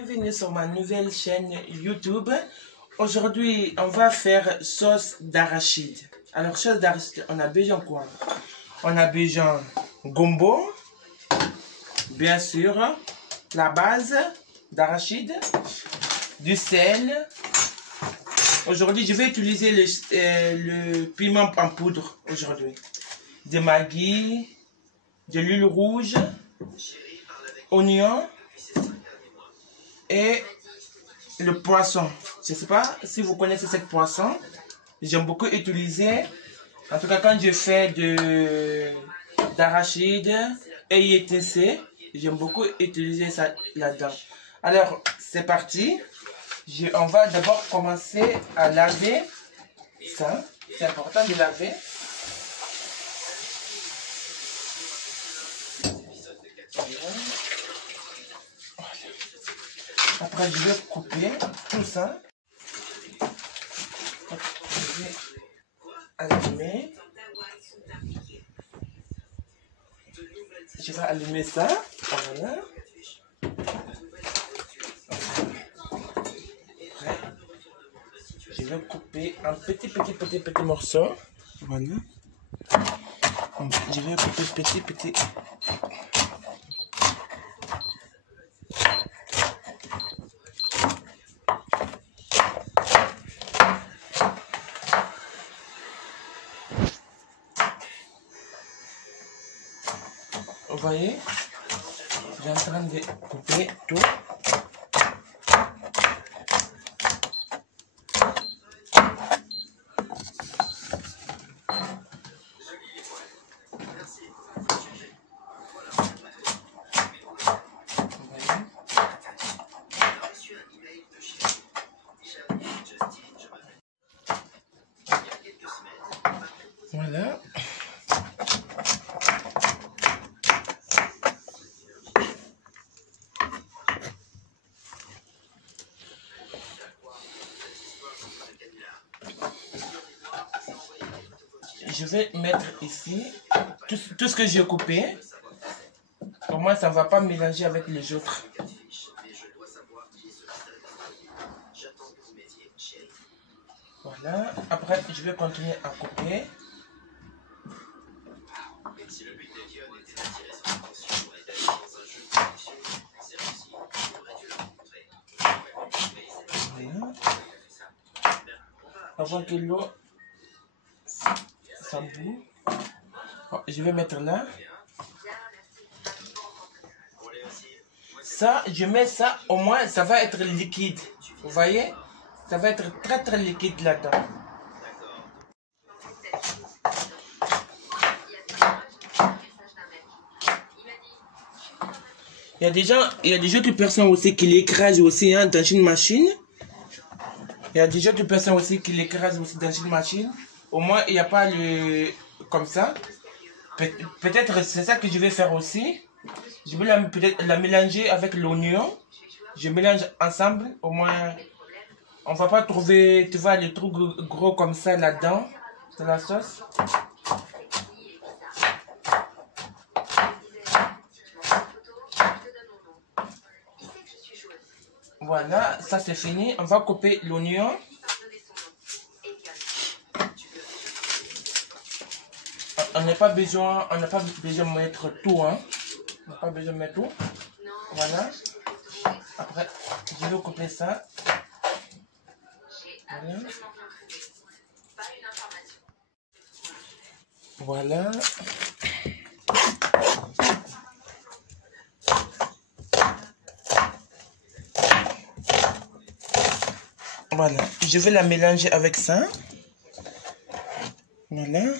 Bienvenue sur ma nouvelle chaîne YouTube. Aujourd'hui, on va faire sauce d'arachide. Alors, sauce d'arachide, on a besoin quoi? On a besoin gombo, bien sûr, la base d'arachide, du sel. Aujourd'hui, je vais utiliser le piment en poudre aujourd'hui. De Maggi, de l'huile rouge, oignon et le poisson. Je ne sais pas si vous connaissez cette poisson. J'aime beaucoup utiliser. En tout cas, quand je fais d'arachide et ITC, j'aime beaucoup utiliser ça là-dedans. Alors, c'est parti. On va d'abord commencer à laver ça. C'est important de laver. Après, je vais couper tout ça. Je vais allumer. Je vais allumer ça. Voilà. Après, je vais couper un petit morceau. Voilà. Je vais couper petit. Vous voyez, je suis en train de couper tout. Voilà. Je vais mettre ici tout ce que j'ai coupé. Au moins, ça ne va pas mélanger avec les autres. Voilà. Après, je vais continuer à couper. Voilà. Avant que l'eau s'embout. Oh, je vais mettre là. Ça, je mets ça, au moins ça va être liquide. Vous voyez? Ça va être très liquide là-dedans. Il y a des autres personnes aussi qui l'écrasent aussi hein, dans une machine. Il y a des autres personnes aussi qui l'écrasent aussi dans une machine. Au moins, il n'y a pas le... comme ça. Peut-être c'est ça que je vais faire aussi. Je vais peut-être la mélanger avec l'oignon. Je mélange ensemble. Au moins, on ne va pas trouver, tu vois, les trucs gros comme ça là-dedans. De la sauce. Voilà, ça c'est fini. On va couper l'oignon. On n'a pas besoin de mettre tout, hein. On n'a pas besoin de mettre tout. Voilà. Après, je vais couper ça. Voilà. Voilà. Voilà. Je vais la mélanger avec ça. Voilà.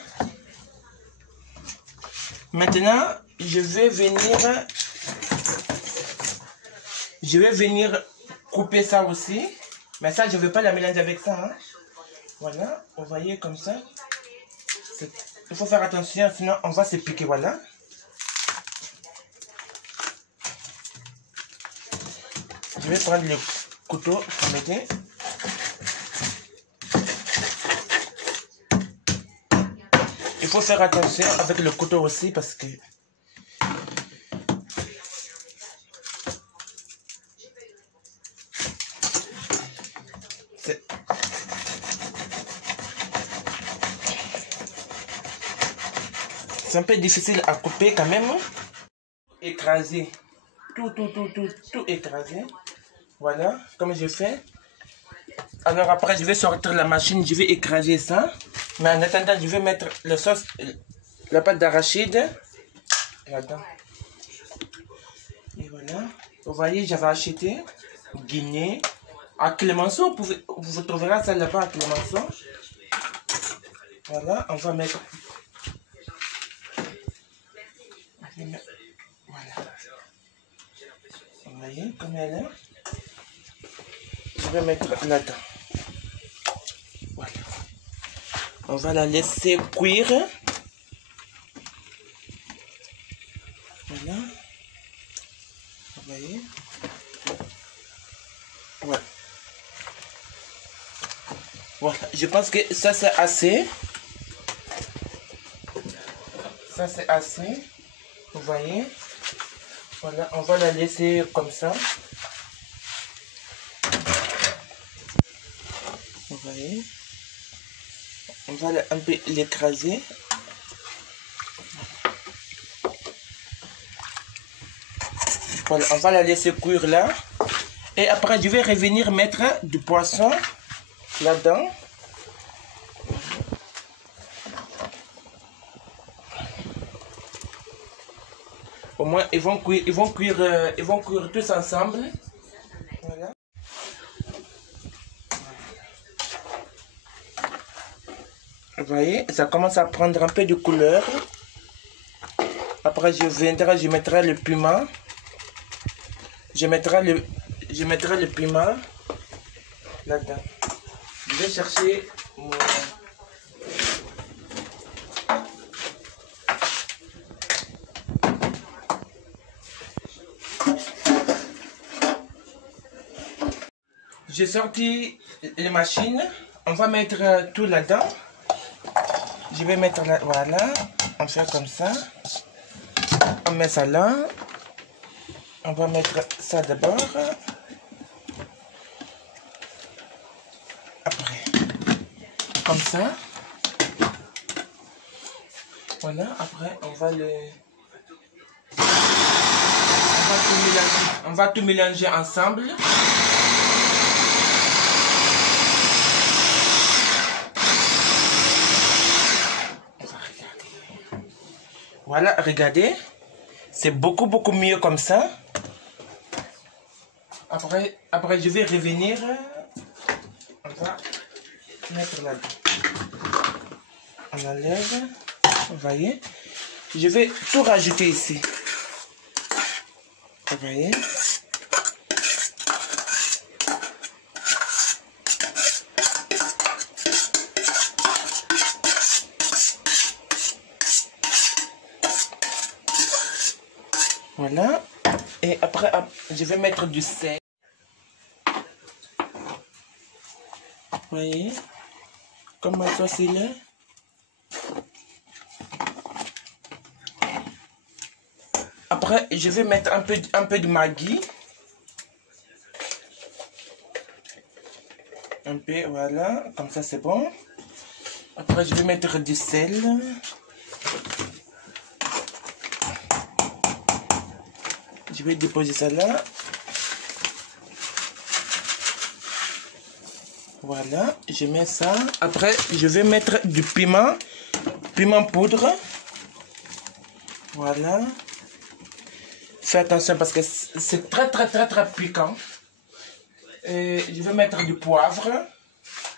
Maintenant, je vais venir couper ça aussi. Mais ça, je ne vais pas la mélanger avec ça. Hein. Voilà, vous voyez comme ça. Il faut faire attention, sinon on va se piquer. Voilà. Je vais prendre le couteau pour m'aider. Il faut faire attention avec le couteau aussi parce que C'est un peu difficile à couper quand même. Écraser. Tout écraser. Voilà, comme je fais. Alors après, je vais sortir la machine, je vais écraser ça. Mais en attendant, je vais mettre la sauce, la pâte d'arachide là-dedans. Et voilà. Vous voyez, j'avais acheté Guinée. À Clémenceau, vous trouverez ça là-bas à Clémenceau. Voilà, on va mettre. Voilà. Vous voyez comme elle est. Je vais mettre là-dedans. Voilà. On va la laisser cuire. Voilà. Vous voyez. Voilà. Voilà. Je pense que ça c'est assez. Ça c'est assez. Vous voyez. Voilà. On va la laisser comme ça. Vous voyez. On va un peu l'écraser. Voilà, on va la laisser cuire là. Et après, je vais revenir mettre du poisson là-dedans. Au moins, ils vont cuire tous ensemble. Voilà. Vous voyez, ça commence à prendre un peu de couleur. Après, je mettrai le piment. Je mettrai le piment là-dedans. Je vais chercher mon... J'ai sorti les machines. On va mettre tout là-dedans. Je vais mettre là, voilà. On fait comme ça. On met ça là. On va mettre ça d'abord. Après. Comme ça. Voilà. Après, on va le... On va tout mélanger ensemble. Voilà, regardez. C'est beaucoup mieux comme ça. Après je vais revenir. On va mettre là-dedans. On enlève. Vous voyez. Je vais tout rajouter ici. Vous voyez. Voilà. Et après, je vais mettre du sel. Vous voyez. Comme ma sauce il est. Après, je vais mettre un peu de Maggi. Un peu, voilà. Comme ça, c'est bon. Après, je vais mettre du sel. Je vais déposer ça là. Voilà, je mets ça. Après, je vais mettre du piment poudre. Voilà. Fais attention parce que c'est très piquant. Et je vais mettre du poivre.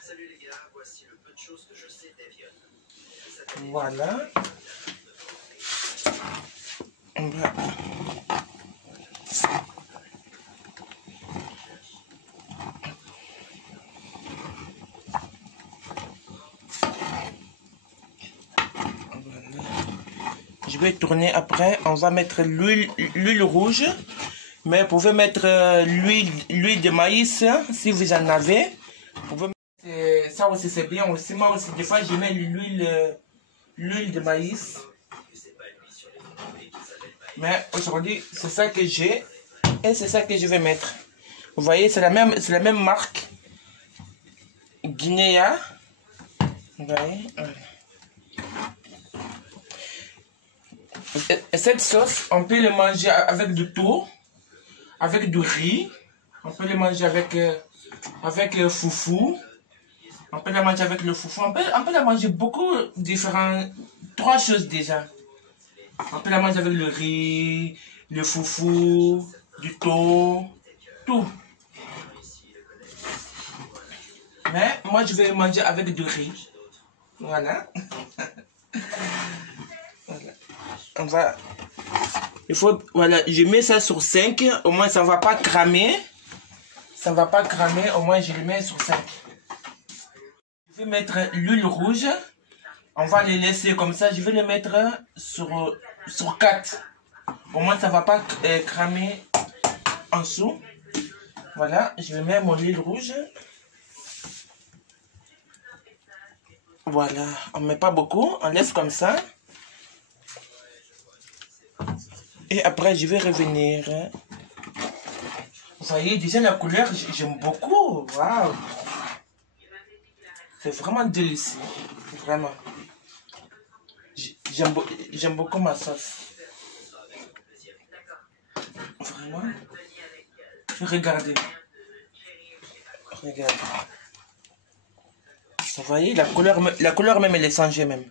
Salut les gars, voici le peu de choses que je sais d'Evian. Voilà. On va... Je vais tourner après. On va mettre l'huile rouge. Mais vous pouvez mettre l'huile de maïs si vous en avez. Vous pouvez mettre, ça aussi c'est bien aussi. Moi aussi des fois je mets l'huile de maïs. Mais aujourd'hui c'est ça que j'ai. Et c'est ça que je vais mettre. Vous voyez c'est la même marque. guinéa. Vous voyez, voilà. Et cette sauce, on peut le manger avec du thon, avec du riz. On peut le manger avec foufou. On peut la manger avec le foufou. On peut la manger beaucoup différents. 3 choses déjà. On peut la manger avec le riz, le foufou, du thon, tout. Mais moi je vais le manger avec du riz. Voilà. Voilà. On va. Il faut. Voilà, je mets ça sur 5. Au moins ça ne va pas cramer. Ça ne va pas cramer. Au moins je le mets sur 5. Je vais mettre l'huile rouge. On va les laisser comme ça. Je vais le mettre sur 4. Au moins ça ne va pas cramer en dessous. Voilà, je vais mettre mon huile rouge. Voilà, on ne met pas beaucoup. On laisse comme ça. Et après je vais revenir. Vous voyez déjà la couleur, j'aime beaucoup. Waouh! C'est vraiment délicieux. Vraiment. J'aime beaucoup ma sauce. Vraiment. Regardez. Regardez. Vous voyez, la couleur même, elle est changée même.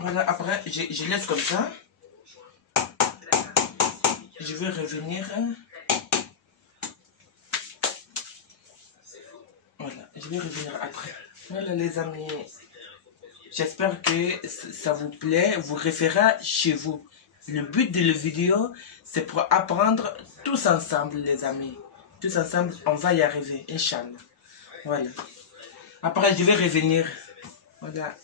Voilà, après, je laisse comme ça. Je vais revenir. Voilà, je vais revenir après. Voilà les amis. J'espère que ça vous plaît. Vous référez chez vous. Le but de la vidéo, c'est pour apprendre tous ensemble les amis. Tous ensemble, on va y arriver, Inch'Allah. Voilà. Après, je vais revenir. Voilà.